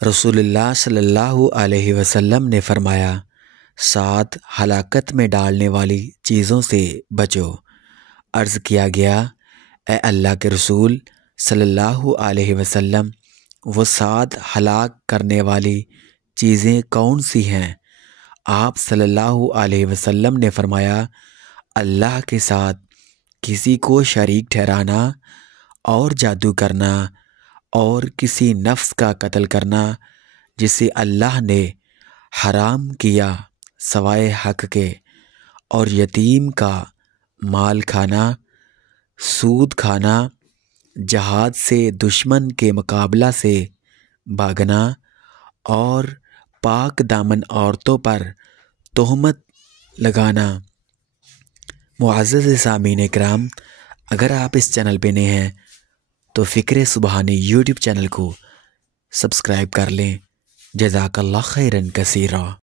रसूलुल्लाह सल्लल्लाहु अलैहि वसल्लम ने फरमाया, 7 हलाकत में डालने वाली चीज़ों से बचो। अर्ज़ किया गया, ए अल्लाह के रसूल सल्लल्लाहु अलैहि वसल्लम, वो 7 हलाक करने वाली चीज़ें कौन सी हैं? आप सल्लल्लाहु अलैहि वसल्लम ने फरमाया, अल्लाह के साथ किसी को शरीक ठहराना और जादू करना और किसी नफ्स का कत्ल करना जिसे अल्लाह ने हराम किया सवाए हक के, और यतीम का माल खाना, सूद खाना, जहाद से दुश्मन के मुकाबला से भागना और पाक दामन औरतों पर तोहमत लगाना। मुअज़्ज़ज़ सामीन इकराम, अगर आप इस चैनल पे नए हैं तो फ़िक्र सुबहानी यूट्यूब चैनल को सब्सक्राइब कर लें। जज़ाकल्लाह खैरन कसीरा।